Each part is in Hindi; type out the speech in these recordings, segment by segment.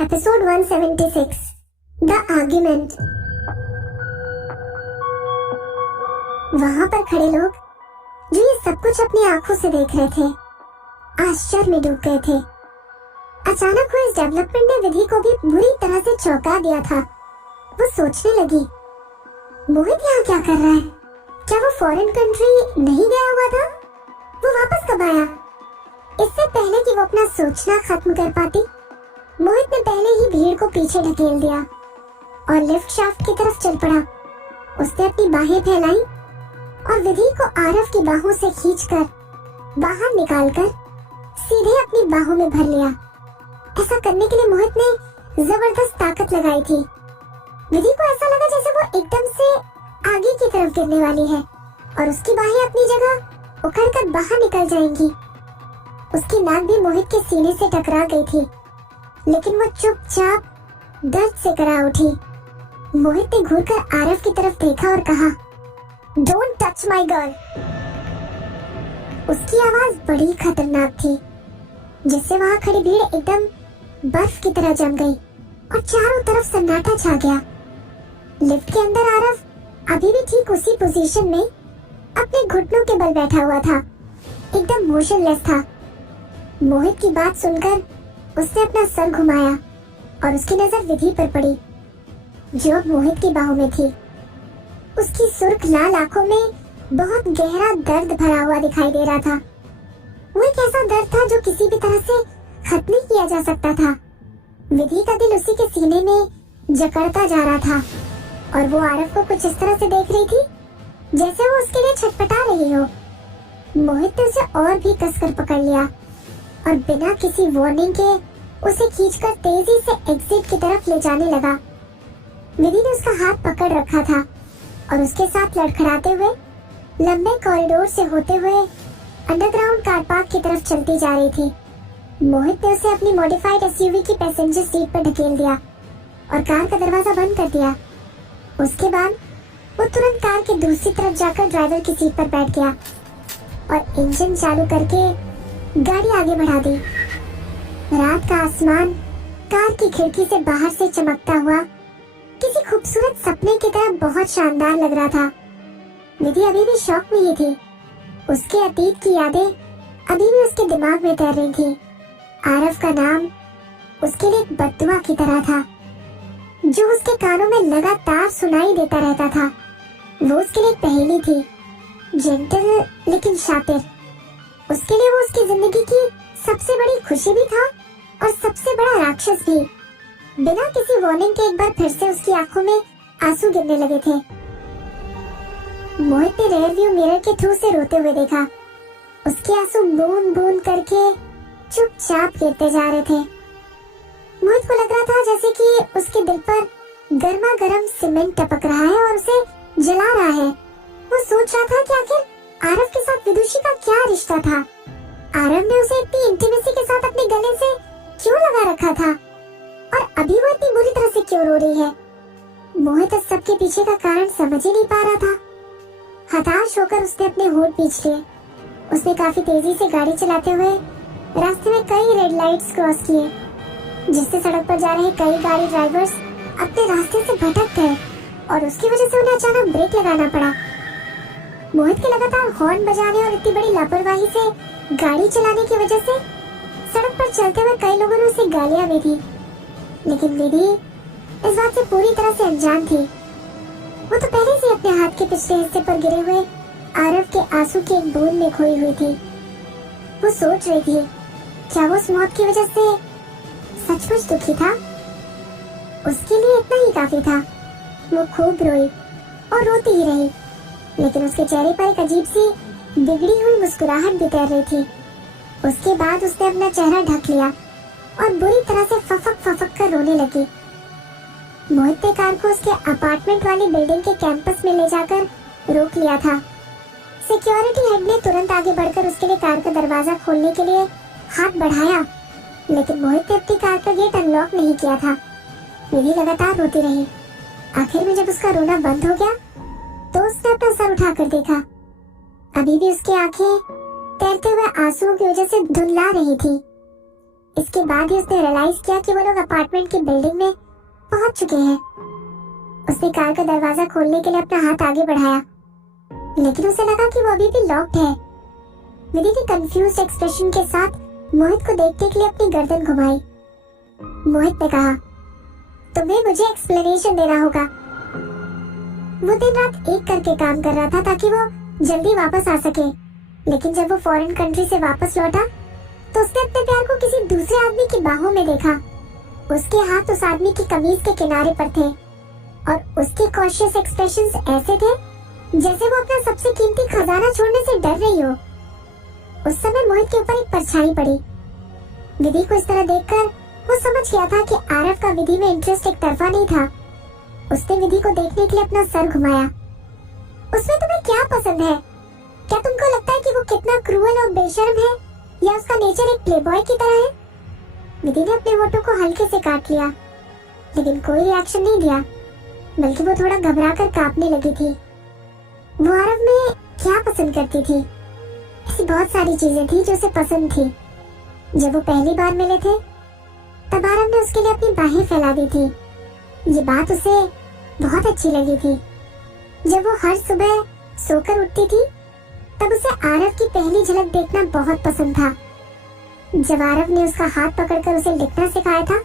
Episode 176 the argument. वहां पर खड़े लोग जो ये सब कुछ अपनी आंखों से देख रहे थे आश्चर्य में डूब गए थे। अचानक हुए इस डेवलपमेंट ने विधि को भी बुरी तरह से चौंका दिया था। वो सोचने लगी, मोहित यहाँ क्या कर रहा है? क्या वो फॉरेन कंट्री नहीं गया हुआ था? वो वापस कब आया? इससे पहले कि वो अपना सोचना खत्म कर पाती, मोहित ने पहले ही भीड़ को पीछे ढकेल दिया और लिफ्ट शाफ्ट की तरफ चल पड़ा। उसने अपनी बाहें फैलाई और विधि को आरव की बाहों से खींचकर बाहर निकालकर सीधे अपनी बाहों में भर लिया। ऐसा करने के लिए मोहित ने जबरदस्त ताकत लगाई थी। विधि को ऐसा लगा जैसे वो एकदम से आगे की तरफ गिरने वाली है और उसकी बाहें अपनी जगह उखड़कर बाहर निकल जाएंगी। उसकी नाक भी मोहित के सीने से टकरा गई थी, लेकिन वो चुपचाप दर्द से करा उठी। मोहित ने घूरकर आरव की तरफ देखा और कहा, डोंट टच माय गर्ल। उसकी आवाज बड़ी खतरनाक थी, जिससे वहां खड़ी भीड़ एकदम बर्फ की तरह जम गई और चारों तरफ सन्नाटा छा गया। लिफ्ट के अंदर आरव अभी भी ठीक उसी पोजीशन में अपने घुटनों के बल बैठा हुआ था, एकदम मोशनलेस था। मोहित की बात सुनकर उसने अपना सर घुमाया और उसकी नजर विधि पर पड़ी, जो अब मोहित की बाहों में थी। उसकी सुर्ख लाल आंखों में बहुत गहरा दर्द भरा हुआ दिखाई दे रहा था। वो एक ऐसा दर्द था जो किसी भी तरह से खत्म नहीं किया जा सकता था। विधि का दिल उसी के सीने में जकड़ता जा रहा था और वो आरव को कुछ इस तरह से देख रही थी जैसे वो उसके लिए छटपटा रही हो। मोहित ने उसे और भी कसकर पकड़ लिया और बिना किसी वार्निंग के उसे खींचकर तेजी से एग्जिट की तरफ ले जाने लगा। विधि ने उसका हाथ पकड़ रखा था और उसके साथ लड़खड़ाते हुए लंबे कॉरिडोर से होते हुए अंडरग्राउंड कार पार्क की तरफ चलती जा रही थी। मोहित ने उसे अपनी मॉडिफाइड एसयूवी की पैसेंजर सीट पर ढकेल दिया और कार का दरवाजा बंद कर दिया। उसके बाद वो तुरंत कार के दूसरी तरफ जाकर ड्राइवर की सीट पर बैठ गया और इंजन चालू करके गाड़ी आगे बढ़ा दी। रात का आसमान कार की खिड़की से बाहर से चमकता हुआ किसी खूबसूरत सपने की तरह बहुत शानदार लग रहा था। विधि अभी भी शॉक में ही थी। उसके अतीत की यादें अभी भी उसके दिमाग में तैर रही थी। आरव का नाम उसके लिए एक बद्दुआ की तरह था, जो उसके कानों में लगातार सुनाई देता रहता था। वो उसके लिए पहेली थी, जेंटल लेकिन शातिर। उसके लिए वो उसकी जिंदगी की सबसे बड़ी खुशी भी था और सबसे बड़ा राक्षस भी। बिना किसी वार्निंग के एक बार फिर से उसकी आंखों में आंसू गिरने लगे थे। मोहित ने रेयर व्यू मिरर के थ्रू से रोते हुए देखा। उसके आंसू बूंद बूंद करके चुपचाप गिरते जा रहे थे। मोहित को लग रहा था जैसे कि उसके दिल पर गर्मा गर्म सीमेंट टपक रहा है और उसे जला रहा है। वो सोच रहा था कि आखिर आरव के साथ विदुषी का क्या रिश्ता था। आरव ने उसे इतनी इंटीमेसी के साथ अपने गले से क्यों लगा रखा था और अभी वो इतनी बुरी तरह से क्यों रो रही है। मोहित इस सब के पीछे का कारण समझ ही नहीं पा रहा था। हताश होकर उसने अपने होंठ पींच लिए। उसने काफी तेजी से गाड़ी चलाते हुए रास्ते में कई रेड लाइट्स क्रॉस किए, जिससे सड़क पर जा रहे कई गाड़ी ड्राइवर्स अपने रास्ते से भटक गए और उसकी वजह से उन्हें अचानक ब्रेक लगाना पड़ा। मोहित के लगातार हॉर्न बजाने और इतनी बड़ी लापरवाही से गाड़ी चलाने की वजह से सड़क पर चलते हुए कई लोगों ने उसे गालियां भी दी, लेकिन विधि इस बात से पूरी तरह से अनजान थी। वो तो पहले से अपने हाथ के पिछले हिस्से पर गिरे हुए आरव के आंसू की एक बूंद में खोई हुई थी। वो सोच रही थी, क्या वो उस मौत की वजह से सचमुच दुखी था? उसके लिए इतना ही काफी था। वो खूब रोई और रोती ही रही, लेकिन उसके चेहरे पर एक अजीब सी बिगड़ी हुई मुस्कुराहट भी तैर रही थी। उसके बाद उसने अपना चेहरा ढक लिया और बुरी तरह से फफक कर रोने लगी। मोहित ने कार को उसके अपार्टमेंट वाली बिल्डिंग के कैंपस में ले जाकर रोक लिया था। सिक्योरिटी हेड ने तुरंत आगे बढ़कर उसके लिए कार का दरवाजा खोलने के लिए हाथ बढ़ाया, लेकिन मोहित ने अपनी कार का गेट अनलॉक नहीं किया था। विधि लगातार रोती रही। आखिर में जब उसका रोना बंद हो गया तो उसने अपना सर उठाकर देखा। अभी भी उसकी आंखें तैरते हुए आंसुओं की वजह से धुंधला रही थी। इसके बाद ही उसने रियलाइज किया कि वो लोग अपार्टमेंट की बिल्डिंग में पहुंच चुके हैं। उसने कार का दरवाजा खोलने के लिए अपना हाथ आगे बढ़ाया, लेकिन उसे लगा कि वो अभी भी लॉक्ड है। विधि के कंफ्यूज्ड एक्सप्रेशन के साथ मोहित को देखने के लिए अपनी गर्दन घुमाई। मोहित ने कहा, तुम्हें मुझे एक्सप्लेनेशन देना होगा। वो दिन रात एक करके काम कर रहा था ताकि वो जल्दी वापस आ सके, लेकिन जब वो फॉरेन कंट्री से वापस लौटा तो उसने अपने प्यार को किसी दूसरे आदमी की बाहों में देखा। उसके हाथ उस आदमी की कमीज के किनारे पर थे और उसके कॉशियस एक्सप्रेशंस ऐसे थे जैसे वो अपना सबसे कीमती खजाना छोड़ने से डर रही हो। उस समय मोहित के ऊपर एक परछाई पड़ी। विधि को इस तरह देखकर वो समझ गया था कि आरव का विधि में इंटरेस्ट एक तरफा नहीं था। उसने विधि को देखने के लिए अपना सर घुमाया। उसमें तुम्हें क्या पसंद है? क्या तुमको लगता है कि वो कितना क्रूअल और बेशर्म है, या उसका नेचर एक प्लेबॉय की तरह है? विधि ने अपने होठों को हल्के से काट लिया, लेकिन कोई रिएक्शन नहीं दिया, बल्कि वो थोड़ा घबराकर कांपने लगी थी। वो आरव में क्या पसंद करती थी? ऐसी बहुत सारी चीजें थी जो उसे पसंद थी। जब वो पहली बार मिले थे तब आरव ने उसके लिए अपनी बाहें फैला दी थी। ये बात उसे बहुत अच्छी लगी थी। जब वो हर सुबह सोकर उठती थी तब उसे आरव की पहली झलक देखना बहुत पसंद था। जब आरव ने उसका हाथ पकड़कर उसे लिखना सिखाया था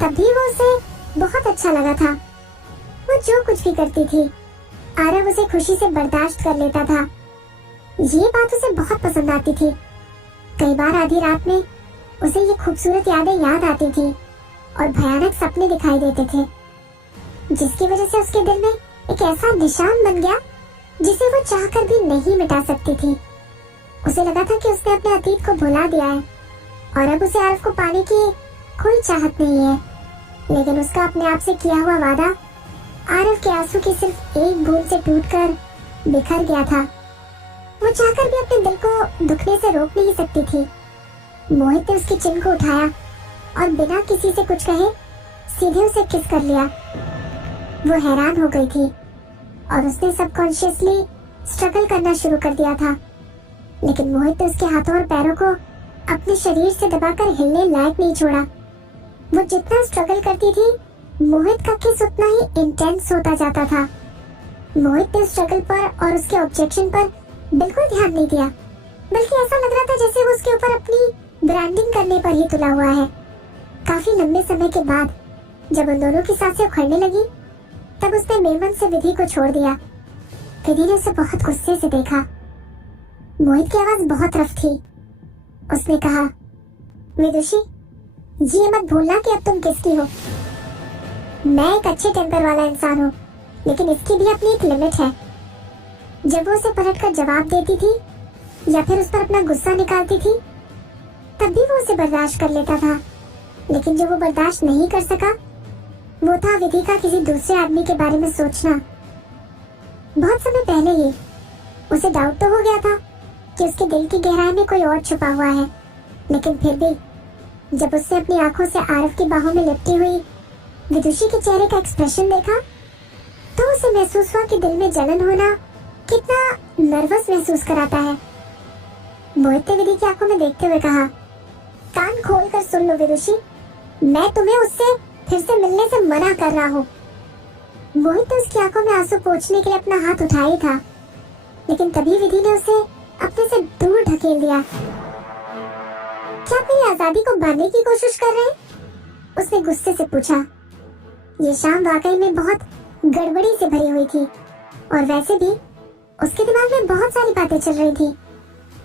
तब भी वो उसे बहुत अच्छा लगा था। वो जो कुछ भी करती थी आरव उसे खुशी से बर्दाश्त कर लेता था। ये बात उसे बहुत पसंद आती थी। कई बार आधी रात में उसे ये खूबसूरत यादें याद आती थी और भयानक सपने दिखाई देते थे, जिसकी वजह से उसके दिल में एक ऐसा निशान बन गया जिसे वो चाहकर भी नहीं मिटा सकती थी। उसे लगा था कि उसने अपने अतीत को भुला दिया है और अब उसे आरव को पाने की कोई चाहत नहीं है। लेकिन उसका अपने आप से किया हुआ वादा आरव के आंसू की सिर्फ एक बूंद से टूटकर बिखर गया था। वो चाहकर भी अपने दिल को दुखने से रोक नहीं सकती थी। मोहित ने उसकी चिन को उठाया और बिना किसी से कुछ कहे सीधे उसे किस कर लिया। वो हैरान हो गई थी और उसने सबकॉन्शियसली स्ट्रगल करना शुरू कर दिया था, लेकिन मोहित ने उसके हाथों और पैरों को अपने शरीर से दबाकर हिलने लायक नहीं छोड़ा। वो जितना स्ट्रगल करती थी मोहित का किस उतना ही इंटेंस होता जाता था। मोहित ने स्ट्रगल पर और उसके ऑब्जेक्शन पर बिल्कुल ध्यान नहीं दिया, बल्कि ऐसा लग रहा था जैसे वो उसके ऊपर अपनी ब्रांडिंग करने पर ही तुला हुआ है। काफी लंबे समय के बाद जब उन दोनों की सांसें उखड़ने लगी तब उसने मेमन से विधि को छोड़ दिया। विधि ने उसे बहुत गुस्से से देखा। मोहित की आवाज बहुत रफ थी। उसने कहा, विदुषी, ये मत भूलना कि अब तुम किसकी हो। मैं एक अच्छे टेम्पर वाला इंसान हूँ, लेकिन इसकी भी अपनी एक लिमिट है। जब वो उसे पलटकर जवाब देती थी या फिर उस पर अपना गुस्सा निकालती थी तब भी वो उसे बर्दाश्त कर लेता था, लेकिन जो वो बर्दाश्त नहीं कर सका वो था विधि का किसी दूसरे आदमी के बारे में सोचना। बहुत समय पहले ही उसे डाउट तो हो गया था कि उसके दिल की गहराई में कोई और छुपा हुआ है, लेकिन फिर भी जब उसने अपनी आंखों से आरव की बाहों में लिपटी हुई विदुषी के चेहरे का एक्सप्रेशन देखा तो उसे महसूस हुआ कि दिल में जलन होना कितना नर्वस महसूस कराता है। मोहित ने विधि की आंखों में देखते हुए कहा, कान खोलकर सुन लो विदुषी, मैं तुम्हें उससे फिर से मिलने से मना कर रहा हूँ। मोहित ने उसकी आंखों में आंसू पोंछने के लिए अपना हाथ उठाया था, लेकिन तभी विधि ने उसे अपने से दूर ढकेल दिया। क्या आप मेरी आजादी को बांधने की कोशिश कर रहे हैं? उसने गुस्से से पूछा। ये शाम वाकई में बहुत गड़बड़ी से भरी हुई थी और वैसे भी उसके दिमाग में बहुत सारी बातें चल रही थी।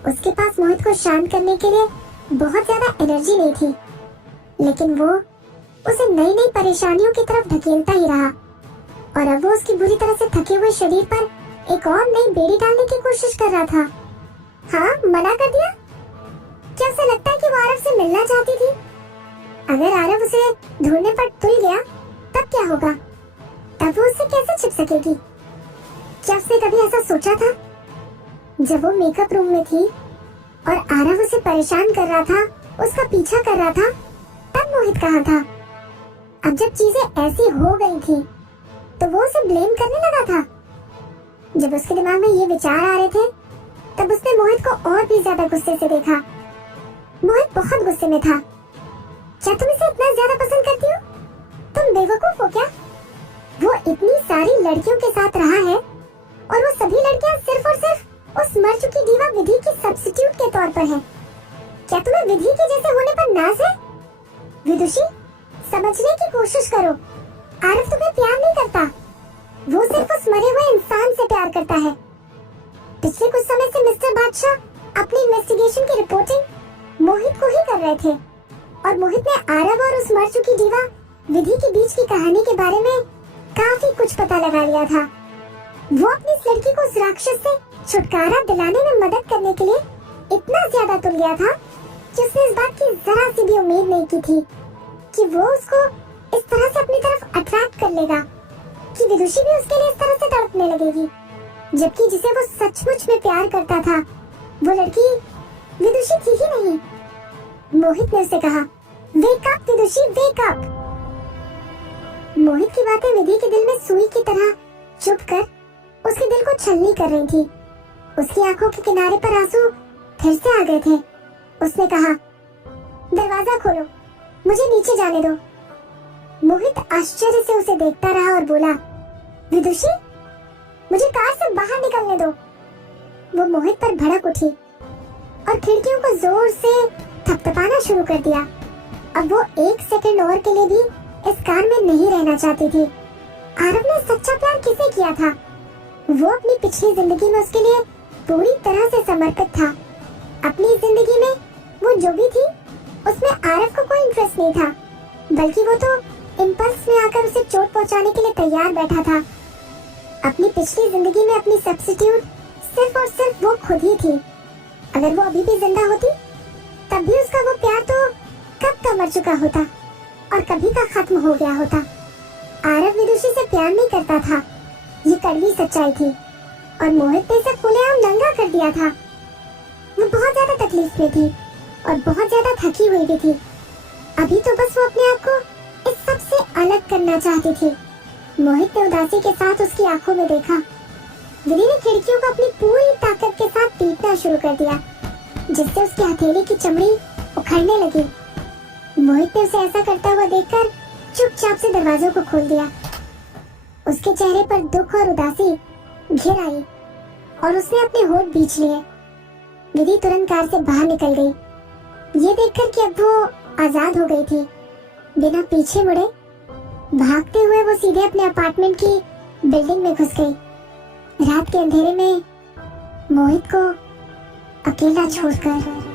उसके पास मोहित को शांत करने के लिए बहुत ज्यादा एनर्जी नहीं थी, लेकिन वो उसे नई नई परेशानियों की तरफ ढकेलता ही रहा और अब वो उसकी बुरी तरह से थके हुए शरीर पर एक और नई बेड़ी डालने की कोशिश कर रहा था। हाँ, मना कर दिया? क्या उसे लगता है कि वो आरव से मिलना चाहती थी? अगर आरव उसे ढूंढने पर तुल गया तब क्या होगा? तब वो उससे कैसे छिप सकेगी? क्या उसने कभी ऐसा सोचा था? जब वो मेकअप रूम में थी और आरव उसे परेशान कर रहा था, उसका पीछा कर रहा था, तब मोहित कहाँ था? अब जब चीजें ऐसी हो गई थी तो वो उसे ब्लेम करने लगा था। जब उसके दिमाग में ये विचार आ रहे थे तब उसने मोहित को और भी ज्यादा गुस्से से देखा। मोहित बहुत गुस्से में था क्या तुम इसे इतना ज्यादा पसंद करती हो? तुम बेवकूफ हो क्या? वो इतनी सारी लड़कियों के साथ रहा है और वो सभी लड़कियां सिर्फ और सिर्फ उस मर चुकी दीवा विधि की सब्स्टिट्यूट के तौर पर है। क्या तुम्हें विधि के जैसे होने पर नाज है? विदुषी, समझने की कोशिश करो। आरव तुम्हें प्यार नहीं करता, वो सिर्फ उस मरे हुए इंसान से प्यार करता है। पिछले कुछ समय से मिस्टर बादशाह अपनी इन्वेस्टिगेशन की रिपोर्टिंग मोहित को ही कर रहे थे और मोहित ने आरव और उस मर चुकी दीवा विधि के बीच की कहानी के बारे में काफी कुछ पता लगा लिया था। वो अपनी इस लड़की को उस राक्षस से छुटकारा दिलाने में मदद करने के लिए इतना ज्यादा तुल गया था कि उसने इस बात की जरा सी भी उम्मीद नहीं की थी कि वो उसको इस तरह से अपनी तरफ अट्रैक्ट कर लेगा कि विदुषी भी उसके लिए इस तरह से तड़पने लगेगी, जबकि जिसे वो सचमुच में प्यार करता था वो लड़की विदुषी थी ही नहीं। मोहित ने उसे कहा, वेक अप विदुषी, वेक अप। मोहित की बातें विधि के दिल में सुई की तरह चुभकर उसके दिल को छलनी कर रही थी। उसकी आंखों के किनारे पर आंसू फिर से आ गए थे। उसने कहा, दरवाजा खोलो, मुझे नीचे जाने दो। मोहित आश्चर्य से उसे देखता रहा और बोला, विदुषी, मुझे कार से बाहर निकलने दो। वो मोहित पर भड़क उठी और खिड़कियों को जोर से थपथपाना शुरू कर दिया। अब वो एक सेकंड और के लिए भी इस कार में नहीं रहना चाहती थी। आरव ने सच्चा प्यार किसे किया था? वो अपनी पिछली जिंदगी में उसके लिए पूरी तरह से समर्पित था। अपनी जिंदगी में वो जो भी थी उसमें आरव को कोई इंटरेस्ट नहीं था, बल्कि वो तो इम्पल्स में आकर उसे चोट पहुंचाने के लिए तैयार बैठा था। अपनी पिछली जिंदगी में अपनी सब्स्टिट्यूट सिर्फ और सिर्फ वो खुद ही थी। अगर वो अभी भी जिंदा होती तब भी उसका वो प्यार तो कब का मर चुका होता और कभी का खत्म हो गया होता। आरव विदुषी से प्यार नहीं करता था, ये कड़वी सच्चाई थी और मोहित ने इसे खुलेआम नंगा कर दिया था। वो बहुत ज्यादा तकलीफ में थी और बहुत ज्यादा थकी हुई भी थी। अभी तो बस वो अपने आप को इस सब से अलग करना चाहती थी। मोहित ने उदासी के साथ उसकी आंखों में देखा। विधि ने खिड़कियों को अपनी पूरी ताकत के साथ पीटना शुरू कर दिया, जिससे उसकी हथेली की चमड़ी उखड़ने लगी। मोहित ने उसे ऐसा करता हुआ देखकर चुपचाप से दरवाजों को खोल दिया। उसके चेहरे पर दुख और उदासी घिर आई और उसने अपने होठ बींच लिए। विधि तुरंत कार से बाहर निकल गई, ये देखकर कि अब वो आजाद हो गई थी। बिना पीछे मुड़े भागते हुए वो सीधे अपने अपार्टमेंट की बिल्डिंग में घुस गई। रात के अंधेरे में मोहित को अकेला छोड़कर।